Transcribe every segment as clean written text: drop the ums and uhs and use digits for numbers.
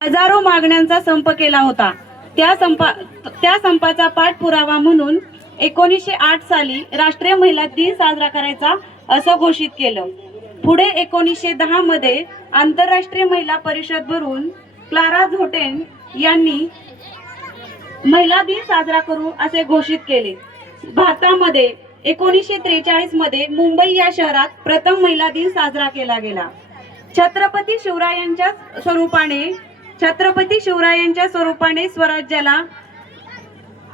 हजारो मागण्यांचा संप केला होता। त्या संपाचा पाठपुरावा म्हणून 1908 साली राष्ट्रीय महिला दिन साजरा करायचा असं घोषित केलं। पुढे 1910 मध्ये आंतरराष्ट्रीय महिला परिषद भरून क्लारा झोटेन यांनी महिला दिन साजरा करू असे घोषित केले। भारतामध्ये 1943 मध्ये मुंबई या शहरात प्रथम महिला दिन साजरा केला गेला। छत्रपती शिवरायांच्या स्वरूपाने स्वराज्याला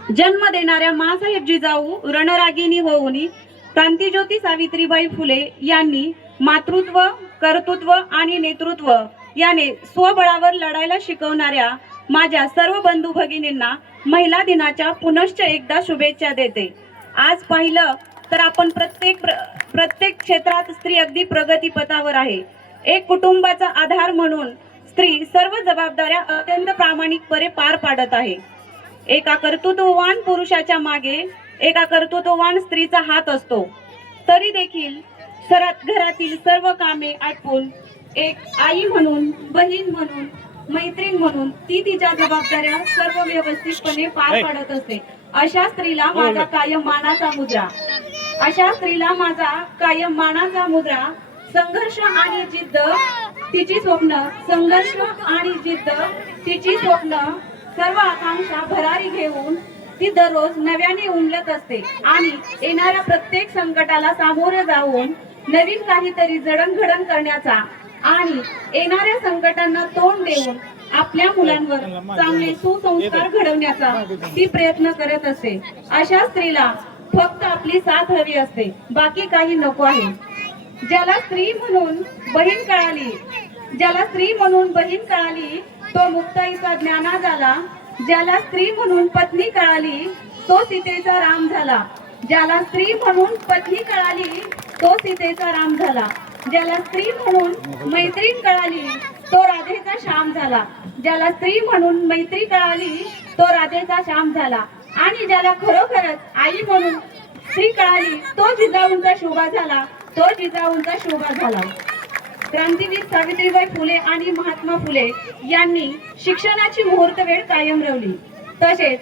जन्म देणाऱ्या माँसाहेब जिजाऊ रणरागिणी होऊन क्रांतिज्योती सावित्रीबाई फुले यांनी मातृत्व, कर्तृत्व आणि नेतृत्व याने स्वबळावर लढायला शिकवणाऱ्या माझ्या सर्व बंधू भगिनींना महिला दिनाच्या पुनश्च एकदा शुभेच्छा देते। आज पाहिलं तर आपण प्रत्येक क्षेत्रात स्त्री अगदी प्रगतीपथावर आहे। एक कुटुंबाचा आधार म्हणून स्त्री सर्व जबाबदाऱ्या अत्यंत प्रामाणिकपणे पार पाडत आहे। एका कर्तृत्ववान पुरुषाच्या मागे एका कर्तृत्ववान स्त्रीचा हात असतो। तरी देखील घरातील सर्व कामे आटपून एक आई म्हणून, बहीण म्हणून, मैत्रीण म्हणून ती तिच्या जबाबदाऱ्या सर्व व्यवस्थितपणे पार पाडत असते। अशा स्त्रीला माझा कायम मानाचा मुद्रा। संघर्ष आणि जिद्द तिची स्वप्न, सर्व आकांक्षा भरारी घेऊन ती दररोज नव्याने उमलत असते आणि येणाऱ्या प्रत्येक संकटाला सामोरे जाऊन नवीन काहीतरी जडणघडण करण्याचा आणि येणाऱ्या संकटांना तोंड देऊन आपल्या मुलांवर चांगले सुसंस्कार घडवण्याचा ती प्रयत्न करत असते। अशा स्त्रीला फक्त आपली साथ हवी असते, बाकी काही नको आहे। ज्याला स्त्री म्हणून बहीण कळाली तो मुक्ताईचा ज्ञाना झाला। ज्याला स्त्री म्हणून पत्नी कळाली तो सीतेचा राम झाला। ज्याला स्त्री म्हणून पत्नी कळाली तो सीतेचा राम झाला। ज्याला स्त्री म्हणून मैत्रीण कळाली तो राधेचा श्याम झाला। ज्याला स्त्री म्हणून मैत्री कळाली तो राधेचा श्याम झाला। आणि ज्याला खरोखरच आई म्हणून स्त्री कळाली तो जिजाऊंचा शोभा झाला। क्रांतीवीर सावित्रीबाई फुले आणि महात्मा फुले यांनी शिक्षणाची मुहूर्तवेळ कायम ठेवली। तसेच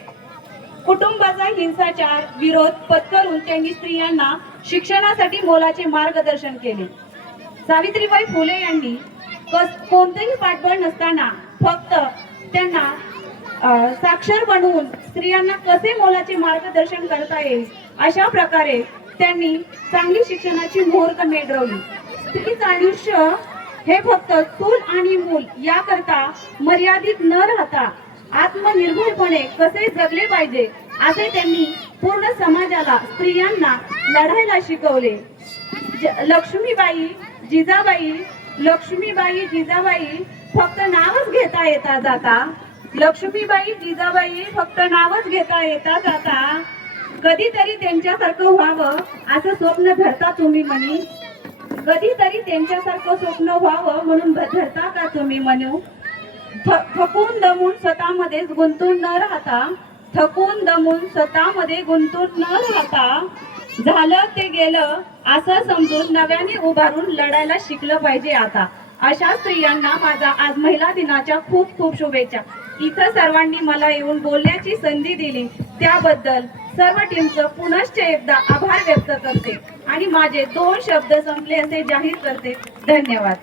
कुटुंबाचा हिंसाचार विरोध पत्करून त्यांनी स्त्रियांना शिक्षणासाठी मोलाचे मार्गदर्शन केले। सावित्रीबाई फुले यांनी कोणतेही पाठबळ नसताना फक्त त्यांना साक्षर बनवून स्त्रियांना कसे मोलाचे मार्गदर्शन करता येईल अशा प्रकारे त्यांनी चांगली शिक्षणाची मुहूर्तमेढ रोवली। स्त्रीचे आयुष्य हे फक्त चूल आणि मूल याकरता मर्यादित न राहता आत्मनिर्भरपणे कसे जगले पाहिजे असे त्यांनी पूर्ण समाजाला स्त्रियांना लढायला शिकवले। लक्ष्मीबाई जिजाबाई फक्त नावच घेता येता जाता कधीतरी त्यांच्यासारखं व्हावं असं स्वप्न धरता तुम्ही म्हणी। कधीतरी त्यांच्यासारखं स्वप्न व्हावं म्हणून धरता का तुम्ही म्हणू। थकून दमून स्वतःमध्ये गुंतून न राहता झालं ते गेलं असं समजून नव्याने उभारून लढायला शिकलं पाहिजे आता। अशा स्त्रियांना माझा आज महिला दिनाच्या खूप खूप शुभेच्छा। इथं सर्वांनी मला येऊन बोलण्याची संधी दिली त्याबद्दल सर्व टीमचं पुनश्च एकदा आभार व्यक्त करते आणि माझे 2 शब्द संपले असे जाहीर करते। धन्यवाद।